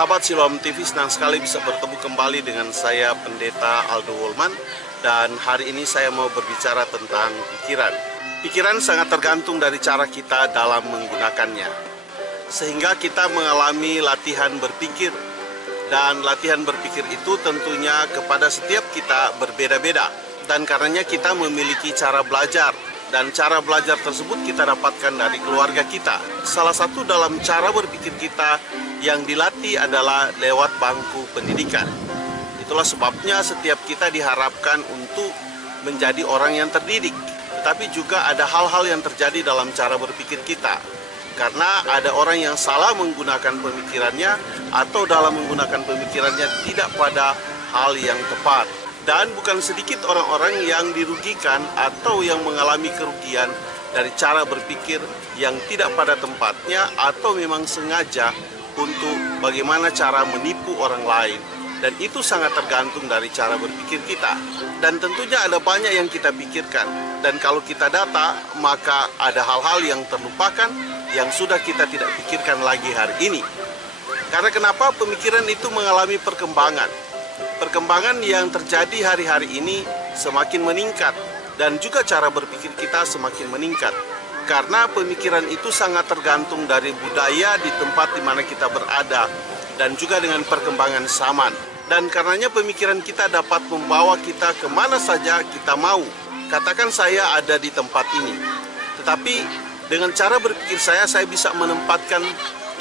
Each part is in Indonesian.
Sahabat Siloam TV, senang sekali bisa bertemu kembali dengan saya Pendeta Aldo Wolman. Dan hari ini saya mau berbicara tentang pikiran. Pikiran sangat tergantung dari cara kita dalam menggunakannya, sehingga kita mengalami latihan berpikir. Dan latihan berpikir itu tentunya kepada setiap kita berbeda-beda. Dan karenanya kita memiliki cara belajar. Dan cara belajar tersebut kita dapatkan dari keluarga kita. Salah satu dalam cara berpikir kita yang dilatih adalah lewat bangku pendidikan. Itulah sebabnya setiap kita diharapkan untuk menjadi orang yang terdidik. Tetapi juga ada hal-hal yang terjadi dalam cara berpikir kita. Karena ada orang yang salah menggunakan pemikirannya atau dalam menggunakan pemikirannya tidak pada hal yang tepat. Dan bukan sedikit orang-orang yang dirugikan atau yang mengalami kerugian dari cara berpikir yang tidak pada tempatnya atau memang sengaja untuk bagaimana cara menipu orang lain. Dan itu sangat tergantung dari cara berpikir kita. Dan tentunya ada banyak yang kita pikirkan. Dan kalau kita data, maka ada hal-hal yang terlupakan yang sudah kita tidak pikirkan lagi hari ini. Karena kenapa? Pemikiran itu mengalami perkembangan. Perkembangan yang terjadi hari-hari ini semakin meningkat. Dan juga cara berpikir kita semakin meningkat. Karena pemikiran itu sangat tergantung dari budaya di tempat di mana kita berada. Dan juga dengan perkembangan zaman. Dan karenanya pemikiran kita dapat membawa kita kemana saja kita mau. Katakan saya ada di tempat ini. Tetapi dengan cara berpikir saya bisa menempatkan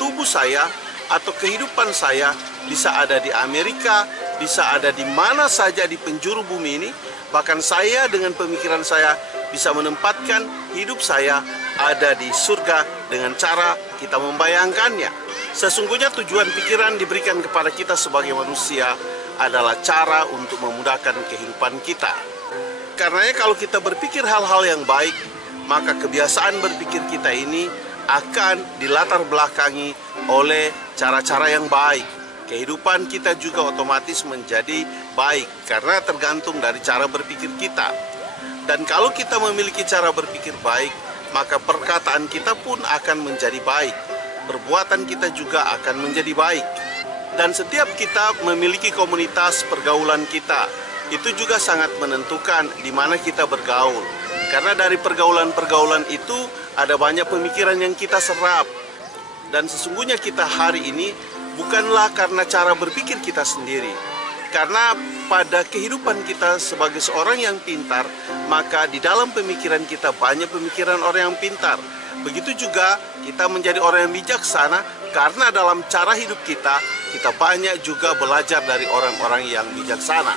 tubuh saya atau kehidupan saya bisa ada di Amerika, bisa ada di mana saja di penjuru bumi ini. Bahkan saya dengan pemikiran saya bisa menempatkan hidup saya ada di surga dengan cara kita membayangkannya. Sesungguhnya tujuan pikiran diberikan kepada kita sebagai manusia adalah cara untuk memudahkan kehidupan kita. Karena kalau kita berpikir hal-hal yang baik, maka kebiasaan berpikir kita ini akan dilatar belakangi oleh cara-cara yang baik. Kehidupan kita juga otomatis menjadi baik karena tergantung dari cara berpikir kita. Dan kalau kita memiliki cara berpikir baik, maka perkataan kita pun akan menjadi baik. Perbuatan kita juga akan menjadi baik. Dan setiap kita memiliki komunitas pergaulan kita. Itu juga sangat menentukan di mana kita bergaul. Karena dari pergaulan-pergaulan itu ada banyak pemikiran yang kita serap. Dan sesungguhnya kita hari ini bukanlah karena cara berpikir kita sendiri. Karena pada kehidupan kita sebagai seorang yang pintar, maka di dalam pemikiran kita banyak pemikiran orang yang pintar. Begitu juga kita menjadi orang yang bijaksana karena dalam cara hidup kita banyak juga belajar dari orang-orang yang bijaksana.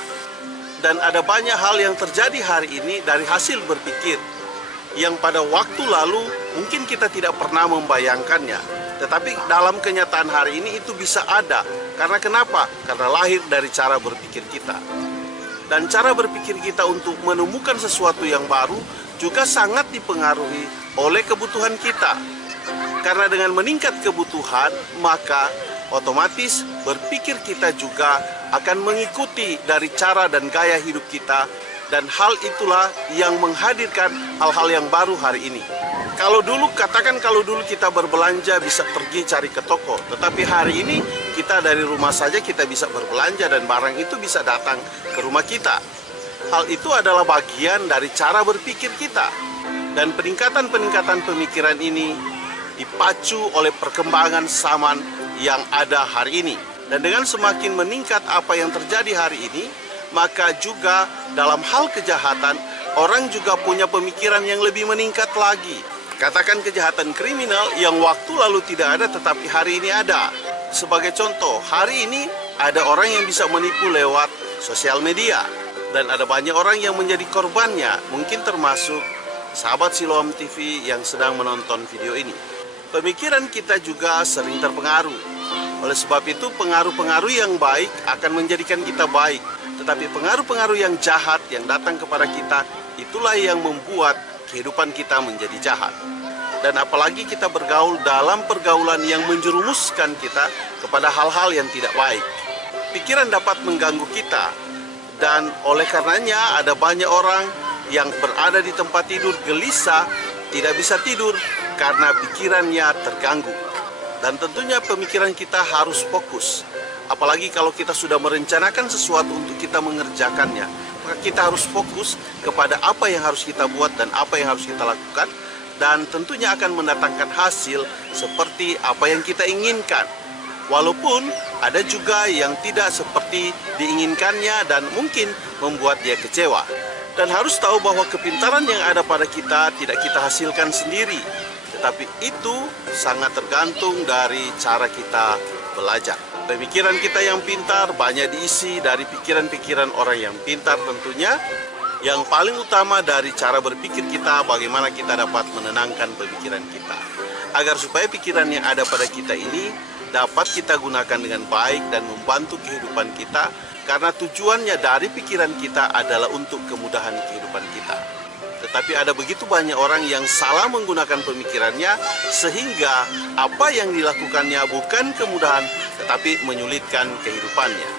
Dan ada banyak hal yang terjadi hari ini dari hasil berpikir yang pada waktu lalu mungkin kita tidak pernah membayangkannya. Tetapi dalam kenyataan hari ini itu bisa ada. Karena kenapa? Karena lahir dari cara berpikir kita. Dan cara berpikir kita untuk menemukan sesuatu yang baru juga sangat dipengaruhi oleh kebutuhan kita. Karena dengan meningkat kebutuhan, maka otomatis berpikir kita juga akan mengikuti dari cara dan gaya hidup kita. Dan hal itulah yang menghadirkan hal-hal yang baru hari ini. Kalau dulu kita berbelanja bisa pergi cari ke toko. Tetapi hari ini kita dari rumah saja kita bisa berbelanja dan barang itu bisa datang ke rumah kita. Hal itu adalah bagian dari cara berpikir kita. Dan peningkatan-peningkatan pemikiran ini dipacu oleh perkembangan zaman yang ada hari ini. Dan dengan semakin meningkat apa yang terjadi hari ini, maka juga dalam hal kejahatan, orang juga punya pemikiran yang lebih meningkat lagi. Katakan kejahatan kriminal yang waktu lalu tidak ada tetapi hari ini ada. Sebagai contoh, hari ini ada orang yang bisa menipu lewat sosial media. Dan ada banyak orang yang menjadi korbannya, mungkin termasuk sahabat Siloam TV yang sedang menonton video ini. Pemikiran kita juga sering terpengaruh. Oleh sebab itu, pengaruh-pengaruh yang baik akan menjadikan kita baik. Tetapi pengaruh-pengaruh yang jahat yang datang kepada kita, itulah yang membuat kehidupan kita menjadi jahat. Dan apalagi kita bergaul dalam pergaulan yang menjerumuskan kita kepada hal-hal yang tidak baik. Pikiran dapat mengganggu kita. Dan oleh karenanya ada banyak orang yang berada di tempat tidur gelisah, tidak bisa tidur karena pikirannya terganggu. Dan tentunya pemikiran kita harus fokus. Apalagi kalau kita sudah merencanakan sesuatu untuk kita mengerjakannya, maka kita harus fokus kepada apa yang harus kita buat dan apa yang harus kita lakukan. Dan tentunya akan mendatangkan hasil seperti apa yang kita inginkan. Walaupun ada juga yang tidak seperti diinginkannya dan mungkin membuat dia kecewa. Dan harus tahu bahwa kepintaran yang ada pada kita tidak kita hasilkan sendiri. Tetapi itu sangat tergantung dari cara kita belajar. Pemikiran kita yang pintar banyak diisi dari pikiran-pikiran orang yang pintar tentunya. Yang paling utama dari cara berpikir kita, bagaimana kita dapat menenangkan pemikiran kita. Agar supaya pikiran yang ada pada kita ini dapat kita gunakan dengan baik dan membantu kehidupan kita. Karena tujuannya dari pikiran kita adalah untuk kemudahan kehidupan kita. Tetapi ada begitu banyak orang yang salah menggunakan pemikirannya, sehingga apa yang dilakukannya bukan kemudahan, tetapi menyulitkan kehidupannya.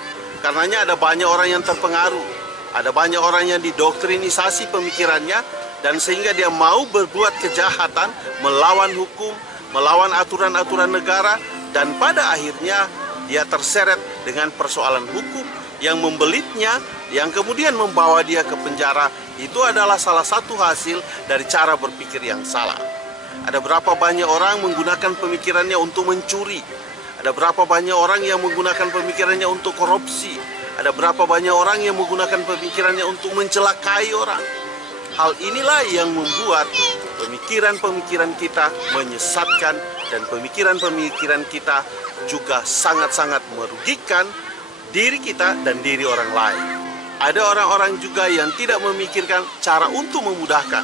Karenanya ada banyak orang yang terpengaruh. Ada banyak orang yang didoktrinisasi pemikirannya, dan sehingga dia mau berbuat kejahatan, melawan hukum, melawan aturan-aturan negara, dan pada akhirnya dia terseret dengan persoalan hukum yang membelitnya, yang kemudian membawa dia ke penjara. Itu adalah salah satu hasil dari cara berpikir yang salah. Ada berapa banyak orang menggunakan pemikirannya untuk mencuri. Ada berapa banyak orang yang menggunakan pemikirannya untuk korupsi. Ada berapa banyak orang yang menggunakan pemikirannya untuk mencelakai orang. Hal inilah yang membuat pemikiran-pemikiran kita menyesatkan, dan pemikiran-pemikiran kita juga sangat-sangat merugikan diri kita dan diri orang lain. Ada orang-orang juga yang tidak memikirkan cara untuk memudahkan,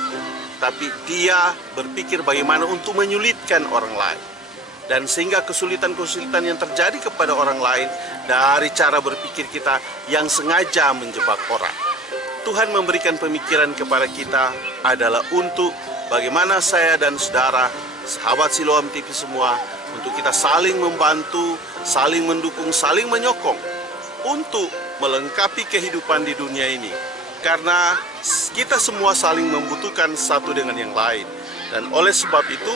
tapi dia berpikir bagaimana untuk menyulitkan orang lain. Dan sehingga kesulitan-kesulitan yang terjadi kepada orang lain dari cara berpikir kita yang sengaja menjebak orang. Tuhan memberikan pemikiran kepada kita adalah untuk bagaimana saya dan saudara, sahabat Siloam TV semua, untuk kita saling membantu, saling mendukung, saling menyokong untuk melengkapi kehidupan di dunia ini. Karena kita semua saling membutuhkan satu dengan yang lain. Dan oleh sebab itu,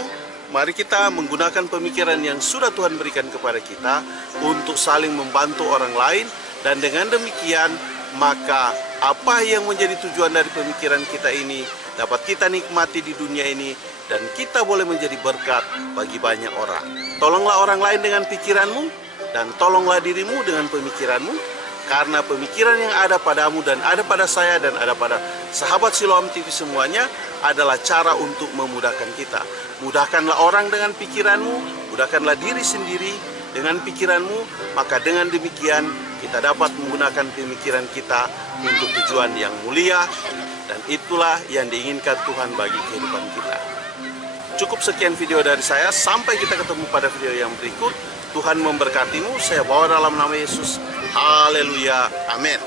mari kita menggunakan pemikiran yang sudah Tuhan berikan kepada kita untuk saling membantu orang lain. Dan dengan demikian, maka apa yang menjadi tujuan dari pemikiran kita ini dapat kita nikmati di dunia ini, dan kita boleh menjadi berkat bagi banyak orang. Tolonglah orang lain dengan pikiranmu, dan tolonglah dirimu dengan pemikiranmu. Karena pemikiran yang ada padamu dan ada pada saya dan ada pada sahabat Siloam TV semuanya adalah cara untuk memudahkan kita. Mudahkanlah orang dengan pikiranmu, mudahkanlah diri sendiri dengan pikiranmu, maka dengan demikian kita dapat menggunakan pemikiran kita untuk tujuan yang mulia, dan itulah yang diinginkan Tuhan bagi kehidupan kita. Cukup sekian video dari saya, sampai kita ketemu pada video yang berikut. Tuhan memberkatimu, saya bawa dalam nama Yesus. Haleluya, amin.